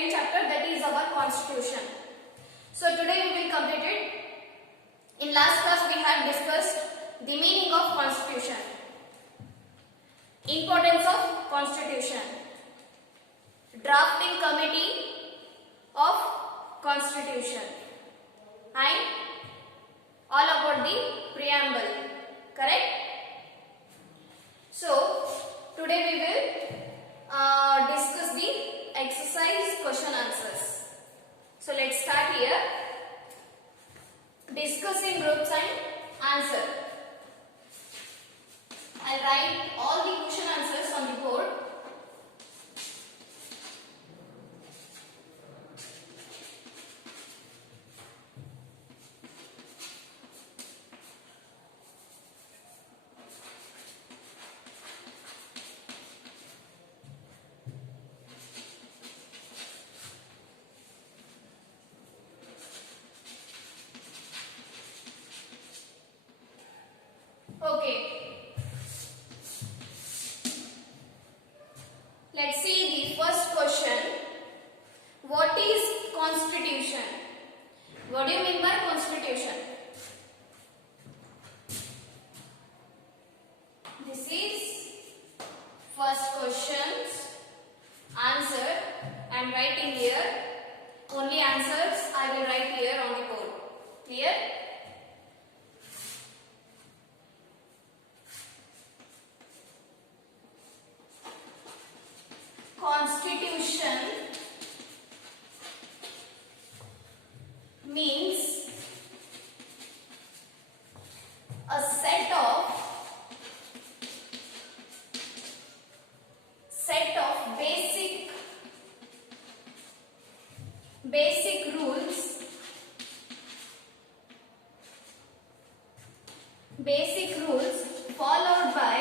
second chapter, that is our constitution. So today we will complete it. In last class we had discussed the meaning of constitution, importance of constitution, drafting committee of constitution, and all about the preamble. Correct? So today we will discuss the exercise question answers. So let's start here. Discuss in groups and answer. I'll write all the question answers on the board. Okay. Let's see the first question. What is constitution? What do you mean by constitution? This is first question's answer. I am writing here. Only answers I will write here on the board. Clear? Constitution means a set of basic rules followed by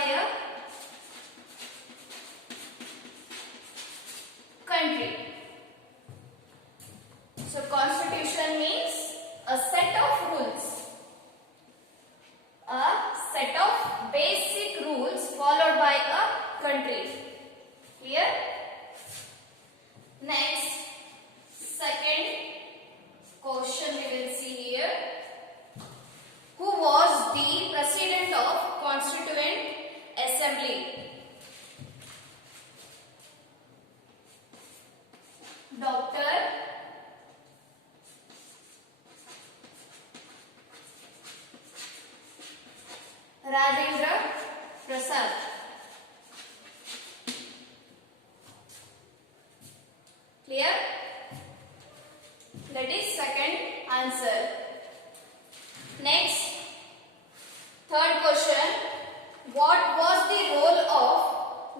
a country. So constitution means a set of rules, a set of basic rules followed by a country. Clear? Next, second question we will see here. Who was the president of Constituent Assembly? Dr. Rajendra Prasad. Clear? That is second answer. Next, third question. What was the role of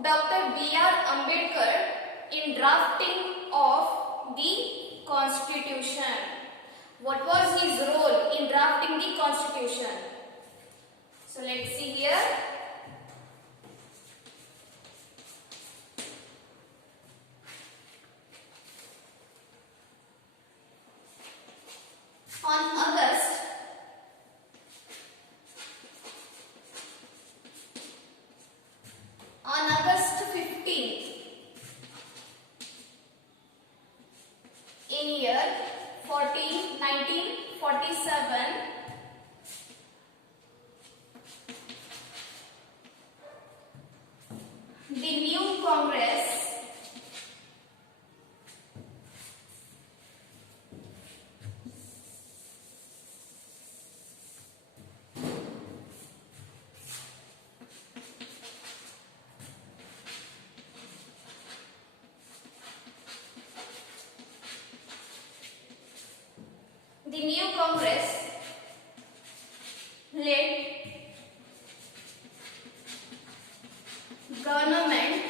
Dr. B.R. Ambedkar in drafting of the constitution? What was his role in drafting the constitution? So let's see here. On August 15th in year 1947, the new Congress led government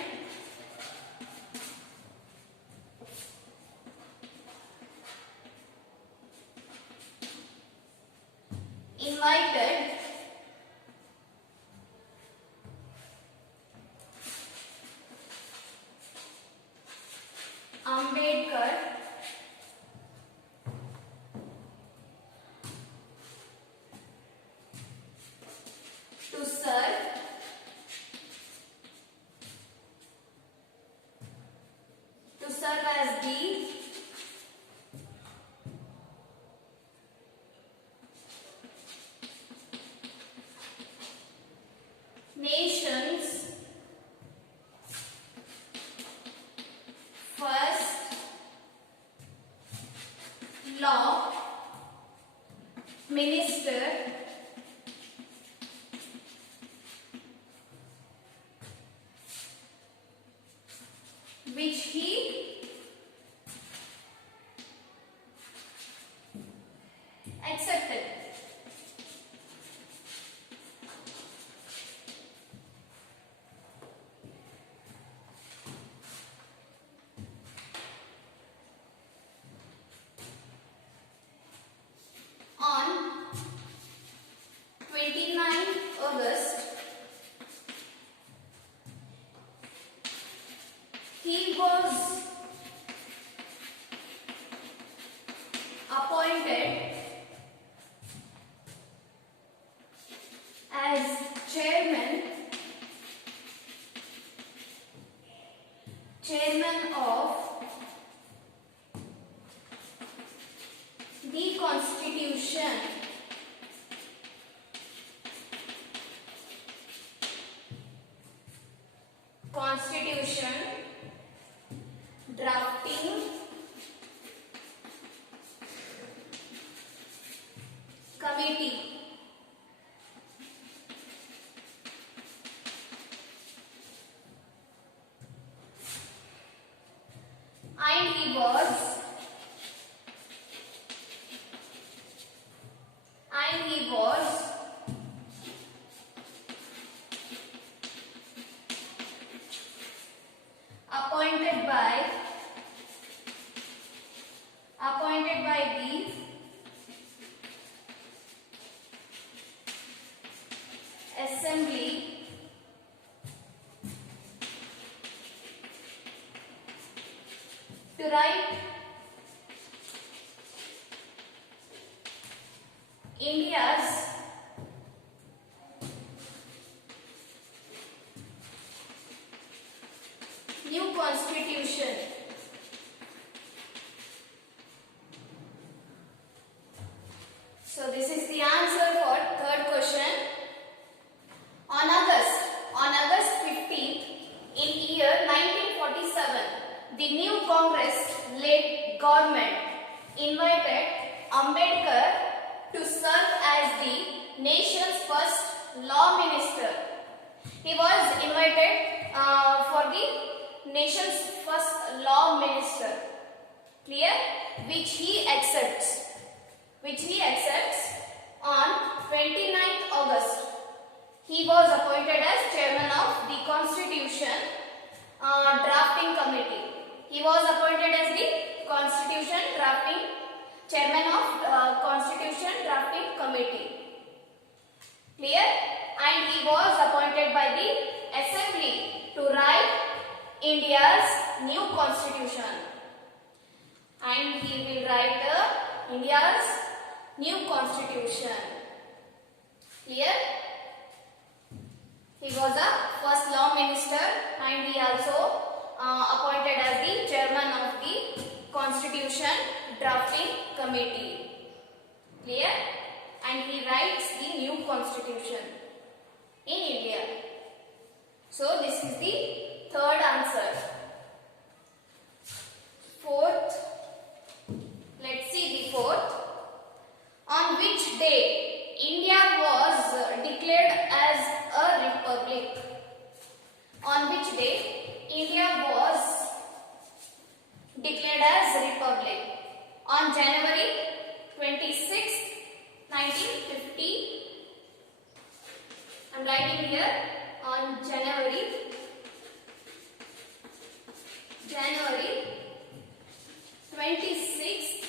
invited Ambedkar to serve as the nation's first law minister, which he accepted. On 29th August, he was appointed as chairman of the Constitution drafting committee. And he was appointed by the assembly to write India's new constitution. So this is the answer for third question. On August 15th in year 1947, the new Congress-led government invited Ambedkar to serve as the nation's first law minister. He was invited for the nation's first law minister. Clear? Which he accepts on 29th August. He was appointed as chairman of the Constitution drafting committee. He was appointed as the chairman of Constitution drafting committee. Clear? And he was appointed by the assembly to write India's new constitution. And he will write India's new constitution. Clear? He was a first law minister and he also appointed as the chairman of the Constitution drafting committee. Clear? And he writes the new constitution in India. So this is the third answer. Fourth, let's see the fourth. On which day India was declared as a republic? On which day India was declared as a republic? On January 26th, 1950. I am writing here on January 26th,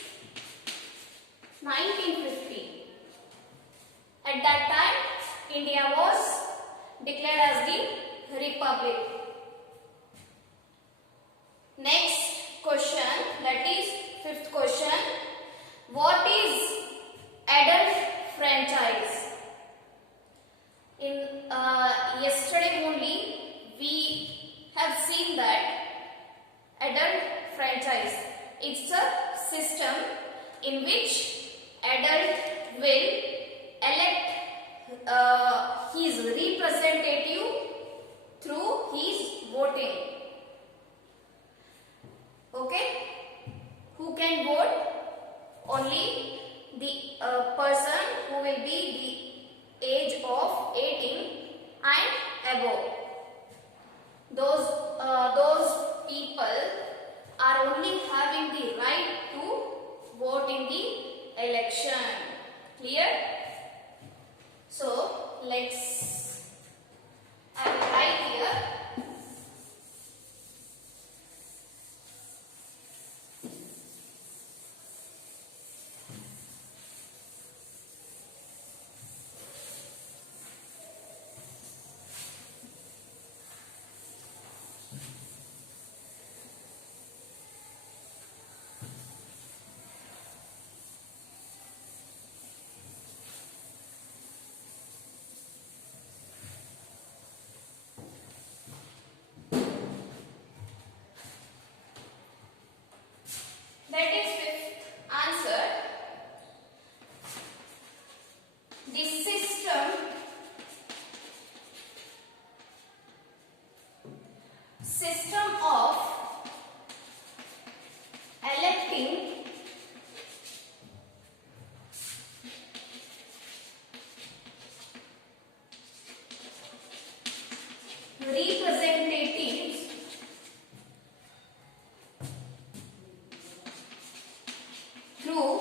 1950. At that time, India was declared as the republic. Next question, that is fifth question. What is adult franchise? In yesterday only we have seen that adult franchise. It's a system in which adult will elect his representative through his voting. Okay? Who can vote? Only the person who will be the age of 18 and above. Those people are only having the right to vote in the election. Clear? So let's write here. That is fifth answer. The system of electing representatives through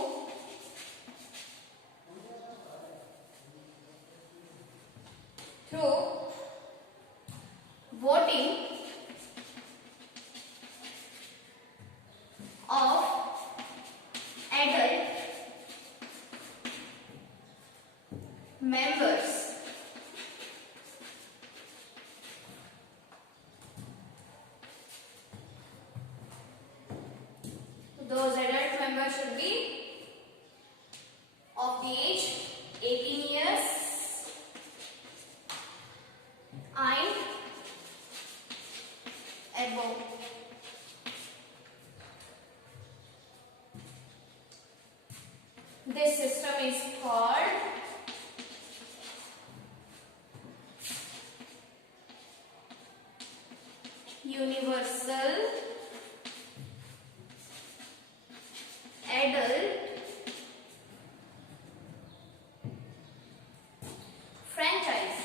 voting of adult members. Those adult members should be of the age 18 years and above. This system is called universal adult franchise.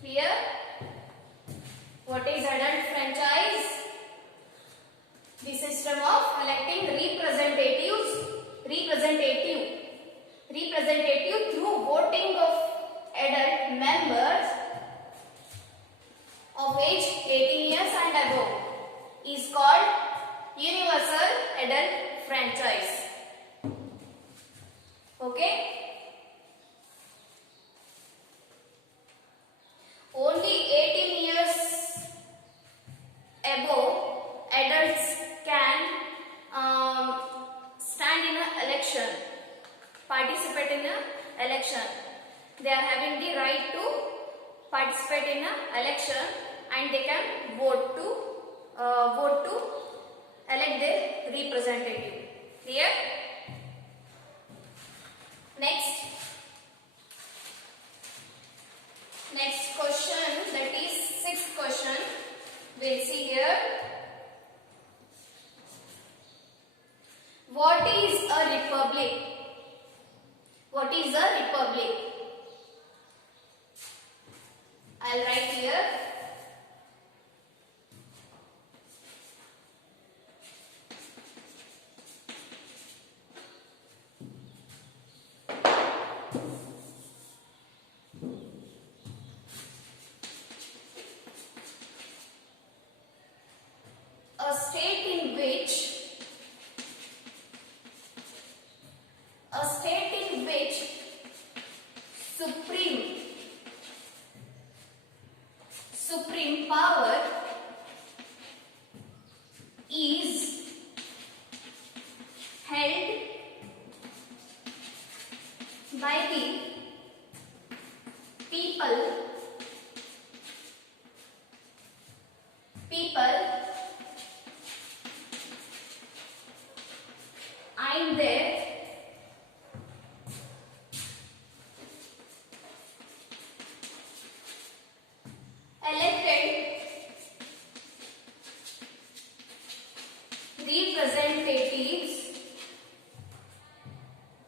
Clear? What is adult franchise? The system of electing representative through voting of adult members of age 18 years and above is called universal adult franchise. Okay? Only 18 years above adults can stand in an election, participate in an election. They are having the right to participate in an election and they can vote to elect their representative. Clear? Next question, that is sixth question. We'll see here. What is a republic? What is a republic? I'll write here. A state in which supreme power is held by the people people and their elected representatives,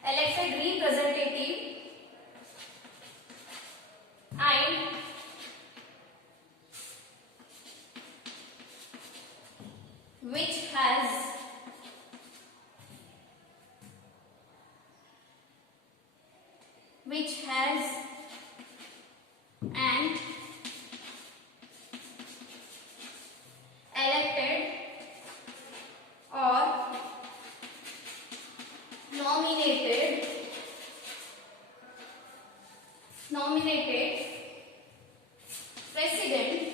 and which has an elected or nominated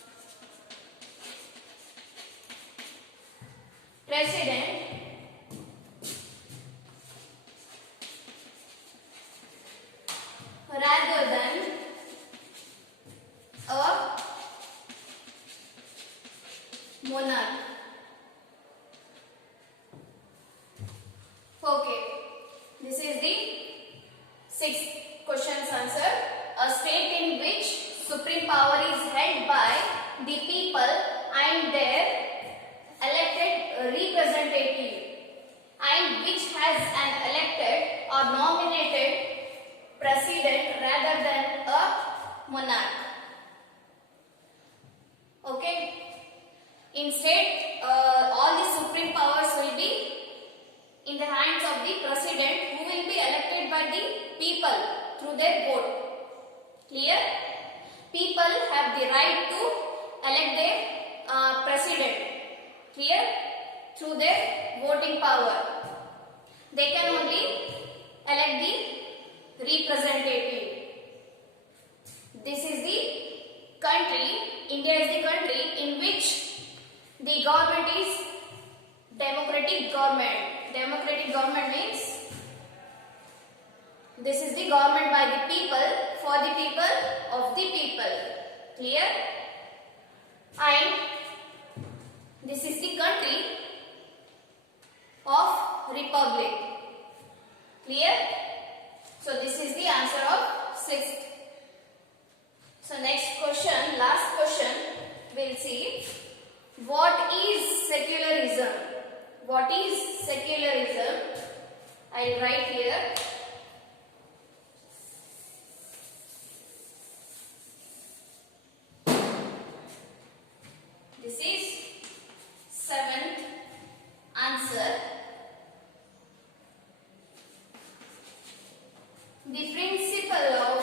president rather than a monarch. Okay, this is the sixth question's answer. A state in which supreme power is held by the people and their elected representative, and which has an elected or nominated president rather than a monarch. Okay, instead all the supreme powers will be in the hands of the president, who will be elected by the people through their vote. Clear? People have the right to elect their president. Clear? Through their voting power. They can only elect the representative. This is the country, India is the country in which the government is democratic government. Democratic government means this is the government by the people, for the people, of the people. Clear? And this is the country of republic. Clear? So this is the answer of sixth. So next question, last question, we'll see. What is secularism? What is secularism? I'll write here. This is seventh answer. The principle of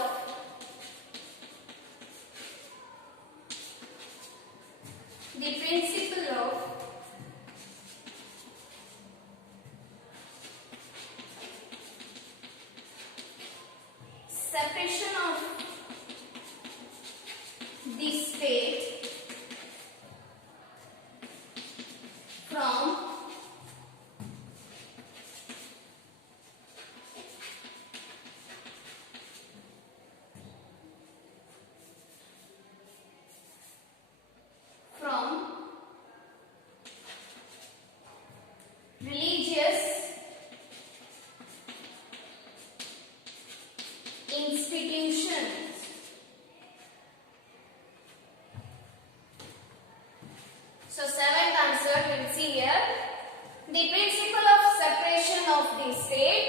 separation of the state from religious institutions. So seventh answer we'll see here. The principle of separation of the state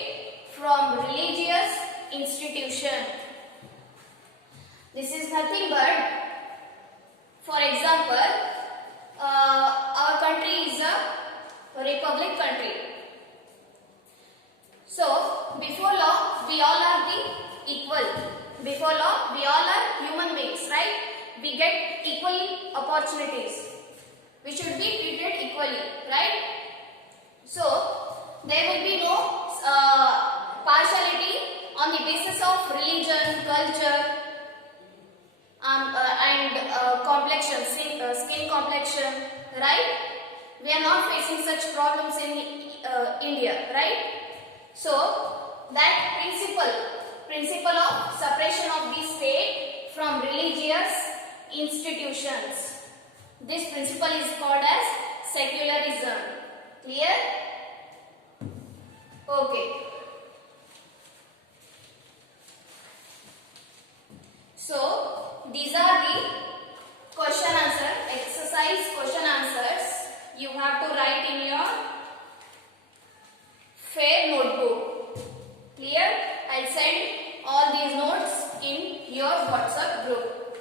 from religious institution. This is nothing but, for example, our country is a republic country. So before law we all are the equal. Before law we all are human beings, right? We get equal opportunities. We should be treated equally, right? So there will be no partiality on the basis of religion, culture, and complexion, skin complexion, right? We are not facing such problems in India, right? So that principle of separation of the state from religious institutions. This principle is called as secularism. Clear? Okay. So, these are the question answer, exercise question answers you have to write in your fair notebook. Clear? I'll send all these notes in your WhatsApp group.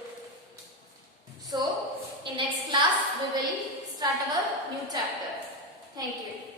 So, in next class we will start our new chapter. Thank you.